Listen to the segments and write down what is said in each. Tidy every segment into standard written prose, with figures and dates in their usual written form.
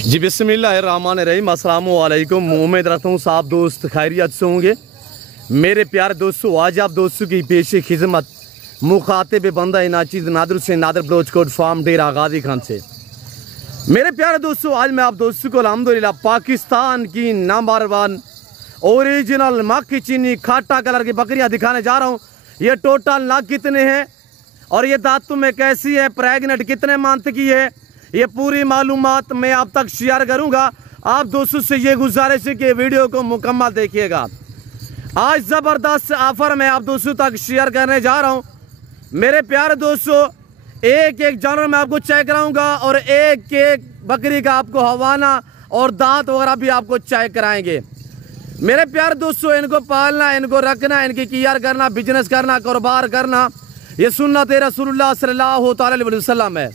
जी बिस्मिल्लाहिर्रहमानिर्रहीम, अस्सलाम वालेकुम। उम्मीद रखता हूँ सब दोस्त खैरियत से होंगे। मेरे प्यारे दोस्तों, आज आप दोस्तों की पेशे खिदमत मुखातिब बंदा नाचीज नादर से नादर बलोचकोट फार्म डेरा गाजी खान से। मेरे प्यारे दोस्तों, आज मैं आप दोस्तों को अल्हम्दुलिल्लाह पाकिस्तान की नंबर 1 ओरिजिनल मक्की चीनी खाटा कलर की बकरियां दिखाने जा रहा हूँ। ये टोटल नाक कितने हैं और ये दांतों में कैसी है, प्रेग्नेंट कितने मंथ की है, ये पूरी मालूमात मैं आप तक शेयर करूंगा। आप दोस्तों से ये गुजारिश है कि वीडियो को मुकम्मल देखिएगा। आज ज़बरदस्त ऑफर मैं आप दोस्तों तक शेयर करने जा रहा हूं। मेरे प्यारे दोस्तों, एक एक जानवर मैं आपको चेक कराऊंगा और एक एक बकरी का आपको हवाना और दांत वगैरह भी आपको चेक कराएंगे। मेरे प्यारे दोस्तों, इनको पालना, इनको रखना, इनकी केयर करना, बिजनेस करना, कारोबार करना, ये सुन्नत रसूलुल्लाह सल्लल्लाहु अलैहि वसल्लम है।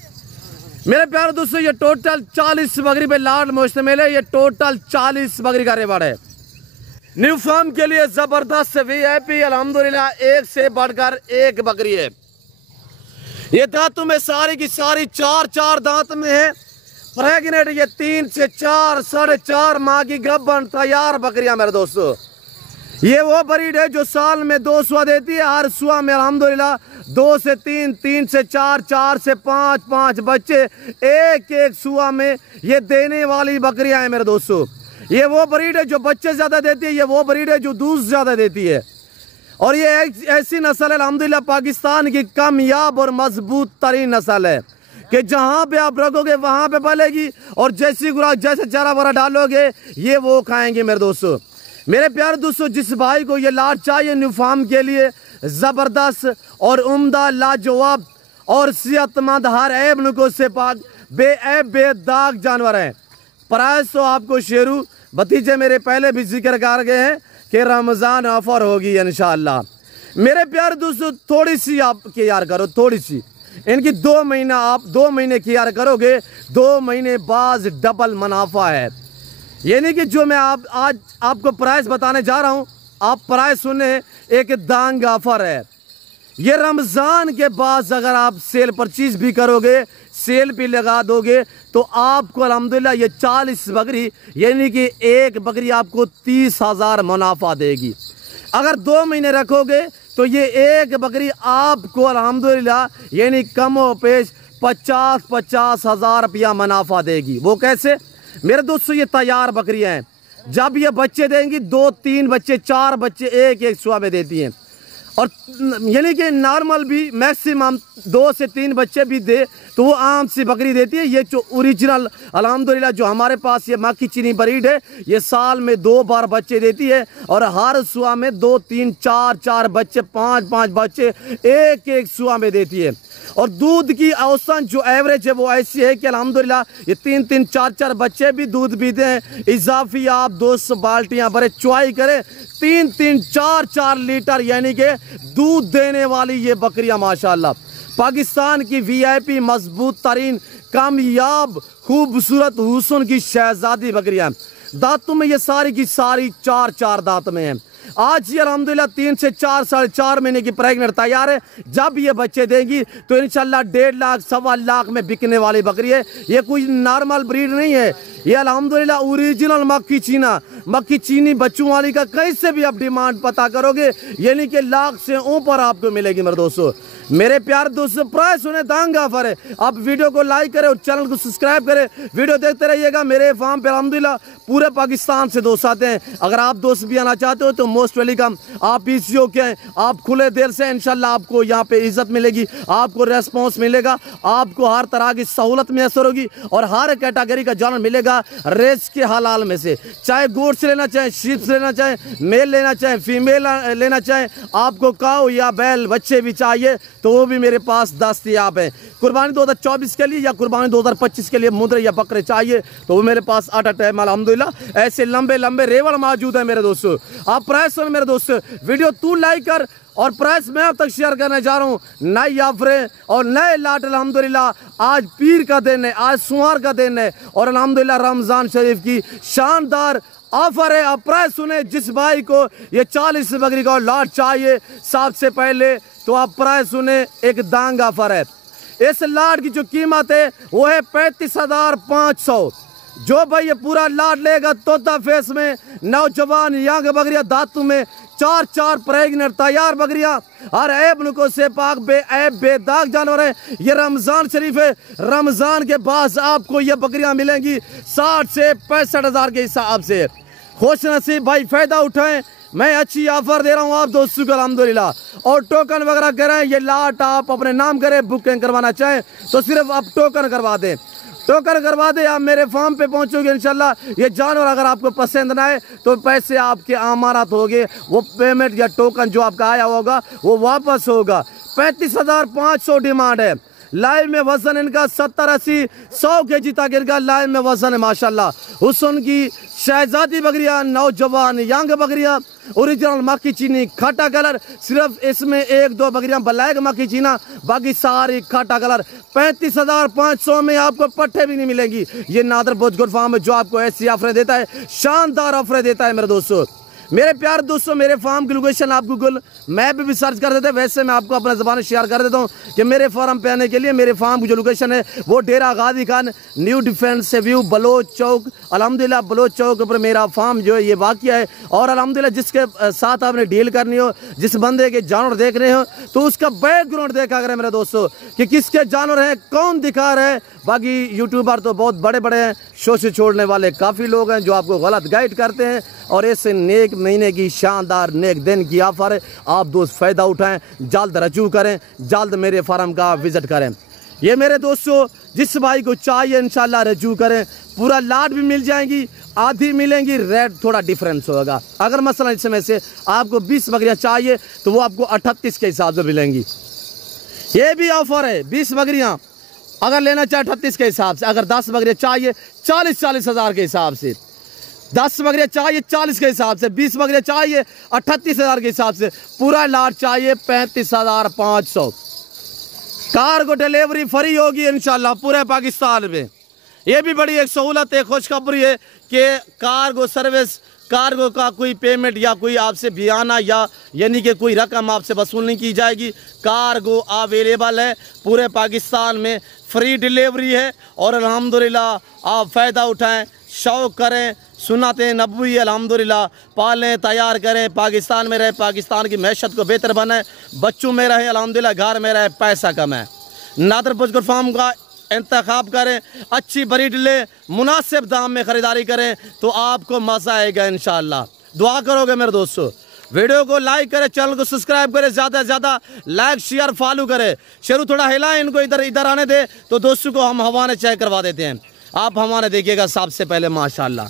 मेरे प्यारे दोस्तों, ये टोटल 40 बकरी पे लाड मुश्तमिल है। ये टोटल 40 बकरी का रेवाड़ है। न्यू फार्म के लिए जबरदस्त VIP अल्हम्दुलिल्लाह, एक से बढ़कर एक बकरी है। ये दांतों में सारी की सारी 4 दांत में है। प्रेग्नेंट ये 3 से 4 साढ़े 4 माह की गब्बन तैयार बकरियां। मेरे दोस्तों, ये वो ब्रीड है जो साल में 2 सुआ देती है। हर सुआ में अल्हम्दुलिल्लाह 2 से 3, 3 से 4, 4 से 5 बच्चे एक एक सुआ में ये देने वाली बकरियां हैं। मेरे दोस्तों, ये वो ब्रीड है जो बच्चे ज्यादा देती है, ये वो ब्रीड है जो दूध ज्यादा देती है। और ये ऐसी नस्ल है अल्हम्दुलिल्लाह पाकिस्तान की कामयाब और मजबूत तरीन नस्ल है कि जहाँ पे आप रखोगे वहाँ पे पलेगी और जैसी खुराक जैसे चारा वारा डालोगे ये वो खाएंगे। मेरे दोस्तों, मेरे प्यारे दोस्तों, जिस भाई को ये लाट चाहिए न्यू फार्म के लिए, जबरदस्त और उम्दा लाजवाब और सेहतमंद हर ऐब नुको से पाक बेऐब बेदाग जानवर है। प्राइस तो आपको शेरू भतीजे मेरे पहले भी जिक्र कर गए हैं कि रमज़ान ऑफर होगी इंशाअल्लाह। मेरे प्यारे दोस्तों, थोड़ी सी आप केयर करो, थोड़ी सी इनकी 2 महीना आप 2 महीने केयर करोगे, 2 महीने बाद डबल मुनाफा है। यानी कि जो मैं आज आपको प्राइस बताने जा रहा हूँ, आप प्राइस सुने, एक दांग ऑफर है। ये रमज़ान के बाद अगर आप सेल परचेज भी करोगे, सेल भी लगा दोगे, तो आपको अल्हम्दुलिल्लाह ये 40 बकरी यानी कि एक बकरी आपको 30,000 मुनाफा देगी। अगर 2 महीने रखोगे तो ये एक बकरी आपको अल्हम्दुलिल्लाह यानी कमो पेश 50,000 रुपया मुनाफा देगी। वो कैसे? मेरे दोस्तों, ये तैयार बकरियां हैं। जब ये बच्चे देंगी 2-3 बच्चे 4 बच्चे एक एक सुबह में देती हैं। और यानी कि नॉर्मल भी मैक्सिमम 2 से 3 बच्चे भी दे तो वो आम सी बकरी देती है। ये जो ओरिजिनल अल्हम्दुलिल्लाह जो हमारे पास ये मक्की चीनी ब्रीड है, ये साल में 2 बार बच्चे देती है और हर सुबह में 2-3 4 बच्चे 5 बच्चे एक एक सुबह में देती है। और दूध की औसत जो एवरेज है वो ऐसी है कि अल्हम्दुलिल्लाह ये 3-3 4 बच्चे भी दूध पीते हैं। इजाफी आप 200 बाल्टियां भरे चुआई करें, 3-3 4 लीटर यानी कि दूध देने वाली ये बकरियां माशाल्लाह। पाकिस्तान की VIP मजबूत तरीन कामयाब खूबसूरत हुस्न की शहजादी बकरियां। दांतों में ये सारी की सारी 4 दांत में है। आज ये अल्हम्दुलिल्लाह 3 से 4 साढ़े 4 महीने की प्रेग्नेंट तैयार है। जब ये बच्चे देंगी तो इंशाल्लाह 1.5 लाख 1.25 लाख में बिकने वाली बकरी है। ये कोई नॉर्मल ब्रीड नहीं है, ये अल्हम्दुलिल्लाह ओरिजिनल मक्की चीनी बच्चों वाली का कहीं से भी आप डिमांड पता करोगे यानी कि लाख से ऊपर आपको मिलेगी। मेरे दोस्तों, मेरे प्यारे दोस्तों, प्राइस सुने, दांग ऑफर है। आप वीडियो को लाइक करें और चैनल को सब्सक्राइब करें, वीडियो देखते रहिएगा। मेरे फार्म पे अल्हम्दुलिल्लाह पूरे पाकिस्तान से दोस्त आते हैं। अगर आप दोस्त भी आना चाहते हो तो मोस्ट वेलकम। आप PCO के हैं, आप खुले दिल से इंशाल्लाह आपको यहाँ पे इज्जत मिलेगी, आपको रेस्पॉन्स मिलेगा, आपको हर तरह की सहूलत मैसर होगी और हर कैटेगरी का जानवर मिलेगा रेस के हलाल में से। चाहे गोट से लेना चाहें, शीप से लेना चाहें, मेल लेना चाहें, फीमेल लेना चाहें, आपको काऊ या बैल बच्चे भी चाहिए तो वो भी मेरे पास दस्तयाब है। कुर्बानी 2024 के लिए या कुर्बानी 2025 के लिए मुद्रे या बकरे चाहिए तो वो मेरे पास आटा टाइम अल्हम्दुलिल्लाह ऐसे लंबे रेवड़ मौजूद है। मेरे दोस्तों, आप प्राइस सुन मेरे दोस्तों, वीडियो तू लाइक कर और प्राइस मैं अब तक शेयर करने जा रहा हूँ। नई ऑफरें और नए लाट अल्हम्दुलिल्लाह आज पीर का दिन है, आज सुमार का दिन है और अल्हम्दुलिल्लाह रमज़ान शरीफ की शानदार ऑफर है। आप प्राइस सुने, जिस भाई को ये 40 बकरी का लाट चाहिए सबसे पहले तो आप प्राइस सुने, एक दांग ऑफर है। इस लाट की जो कीमत है वो है 35,500। जो भाई ये पूरा लाट लेगा तोता फेस में, नौजवान यंग बकरिया धातु में, 4 प्रेग्नेंट तैयार बकरियां, और ऐब नुको से पाक बेऐब बेदाग जानवर है। ये रमज़ान शरीफ है, रमज़ान के बाद आपको ये बकरियां मिलेंगी 60 से 65 हज़ार के हिसाब से। खुश नसीब भाई फ़ायदा उठाएं, मैं अच्छी ऑफर दे रहा हूँ आप दोस्तों को अल्हम्दुलिल्लाह। और टोकन वगैरह करें, ये लाट आप अपने नाम करें, बुकिंग करवाना चाहें तो सिर्फ आप टोकन करवा दें, टोकन करवा दे, आप मेरे फार्म पे पहुंचोगे इंशाल्लाह। ये जानवर अगर आपको पसंद ना आए तो पैसे आपके अमानत होंगे, वो पेमेंट या टोकन जो आपका आया होगा वो वापस होगा। 35,500 डिमांड है। लाइव में वजन इनका 70, 80, 100 kg तक इनका लाइव में वजन है माशाल्लाह। हुस्न की शहजादी बकरियां, नौजवान यंग बकरियां, ओरिजिनल मक्खी चीनी खाटा कलर, सिर्फ इसमें 1-2 बकरियां ब्लैक मक्खी चीना, बाकी सारी खाटा कलर। 35,500 में आपको पट्टे भी नहीं मिलेंगी। ये नादर भोजपुर फार्म है जो आपको ऐसी ऑफरें देता है, शानदार ऑफरें देता है मेरे दोस्तों। मेरे प्यारे दोस्तों, मेरे फार्म की लोकेशन आप गूगल मैप भी सर्च कर देते हैं, वैसे मैं आपको अपना ज़बान शेयर कर देता हूँ कि मेरे फार्म पे आने के लिए मेरे फार्म की जो लोकेशन है वो Dera Ghazi Khan, new defence view, Baloch Chowk. अल्हम्दुलिल्लाह बलोच चौक पर मेरा फार्म जो है ये वाक़या है। और अल्हम्दुलिल्लाह जिसके साथ आपने डील करनी हो, जिस बंदे के जानवर देख रहे हो तो उसका बैकग्राउंड देखा करें मेरे दोस्तों कि किसके जानवर हैं, कौन दिखा रहे हैं। बाकी यूट्यूबर तो बहुत बड़े बड़े हैं, शो से छोड़ने वाले काफ़ी लोग हैं जो आपको गलत गाइड करते हैं। और इस नेक महीने की शानदार नेक दिन की ऑफर है, आप दोस्त फ़ायदा उठाएं, जल्द रजू करें, जल्द मेरे फार्म का विज़िट करें। ये मेरे दोस्तों जिस भाई को चाहिए इंशाल्लाह रजू करें, पूरा लाट भी मिल जाएंगी, आधी मिलेंगी, रेट थोड़ा डिफरेंस होगा। अगर मसला इसमें से आपको 20 बकरियाँ चाहिए तो वो आपको 38 के हिसाब से मिलेंगी। ये भी ऑफर है, 20 बकरियाँ अगर लेना चाहे 38 के हिसाब से, अगर 10 बकरियाँ चाहिए 40 हज़ार के हिसाब से, 10 बकरियाँ चाहिए 40 के हिसाब से, 20 बकरियाँ चाहिए 38 हज़ार के हिसाब से, पूरा लाट चाहिए 35,500। कार्गो डिलीवरी फ्री होगी इंशाल्लाह पूरे पाकिस्तान में। ये भी बड़ी एक सहूलत है, खुशखबरी है कि कार्गो सर्विस, कार्गो का कोई पेमेंट या कोई आपसे बयाना या यानी कि कोई रकम आपसे वसूल नहीं की जाएगी। कार्गो अवेलेबल है पूरे पाकिस्तान में, फ्री डिलीवरी है। और अल्हम्दुलिल्लाह आप फ़ायदा उठाएं, शौक़ करें, सुन्नत नबवी अल्हम्दुलिल्लाह पालें, तैयार करें, पाकिस्तान में रहे, पाकिस्तान की मैशत को बेहतर बनाए, बच्चों में रहे अल्हम्दुलिल्लाह, घर में रहे, पैसा कमाएं। नादर भोजपुर फार्म का इंतखाब करें, अच्छी ब्रीड लें, मुनासिब दाम में ख़रीदारी करें तो आपको मज़ा आएगा इंशाअल्लाह। दुआ करोगे मेरे दोस्तों। वीडियो को लाइक करें, चैनल को सब्सक्राइब करें, ज़्यादा से ज़्यादा लाइक शेयर फॉलो करें। शेरू थोड़ा हिलाएं, इनको इधर आने दे तो दोस्तों को हम हवाने चेक करवा देते हैं। आप हवाने देखिएगा सबसे पहले माशाल्लाह,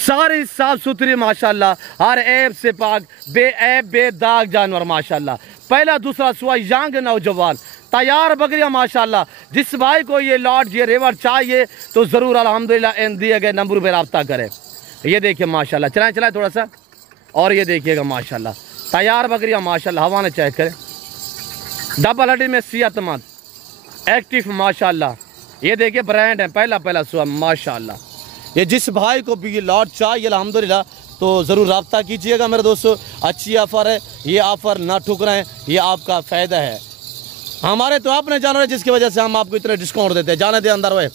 सारी साफ सुथरी माशाल्लाह, हर ऐब से पाक, बेऐब बेदाग जानवर माशाल्लाह। पहला दूसरा सुआ यंग नौजवान तैयार बकरियां माशाल्लाह। जिस भाई को ये लॉट ये रेवर चाहिए तो ज़रूर अल्हम्दुलिल्लाह इन दिए गए नंबर पर रब्ता करें। ये देखिए माशाल्लाह, चलाएं थोड़ा सा, और ये देखिएगा माशाल्लाह तैयार बकरियां माशाल्लाह। हवा ने चेक करें, डबल हड्डी में सेहतमंद एक्टिव माशाल्लाह। ये देखिए ब्रांड है, पहला सुआ माशाल्लाह। ये जिस भाई को भी ये लॉट चाहिए अल्हम्दुलिल्लाह तो ज़रूर रब्ता कीजिएगा मेरे दोस्तों। अच्छी ऑफ़र है, ये ऑफ़र ना ठुकराएं, ये आपका फ़ायदा है। हमारे तो आपने जानवर है जिसकी वजह से हम आपको इतने डिस्काउंट देते हैं, जाने दे अंदर हुए।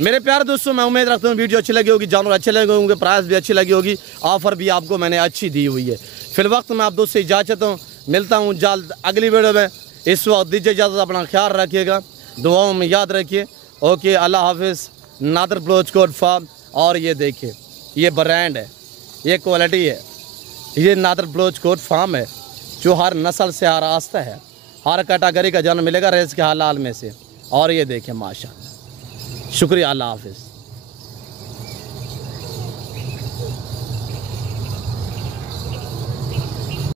मेरे प्यारे दोस्तों, मैं उम्मीद रखता हूँ वीडियो अच्छी लगी होगी, जानवर अच्छे लगे होंगे, प्राइस भी अच्छी लगी होगी, ऑफ़र भी आपको मैंने अच्छी दी हुई है। फिर वक्त मैं आप दोस्त से इजाज़त हूँ, मिलता हूँ जल्द अगली वीडियो में। इस वक्त दीजिए इजाज़त, अपना ख्याल रखिएगा, दुआओं में याद रखिए। ओके, अल्लाह हाफिज़। नादर बलोच कोट फार्म। और ये देखिए, ये ब्रांड है, ये क्वालिटी है, ये नादर बलोच कोट फार्म है जो हर नस्ल से आरास्ता है, हर कैटेगरी का जन्म मिलेगा रेस के हलाल में से। और ये देखिए माशाल्लाह, शुक्रिया, अल्लाह हाफिज़।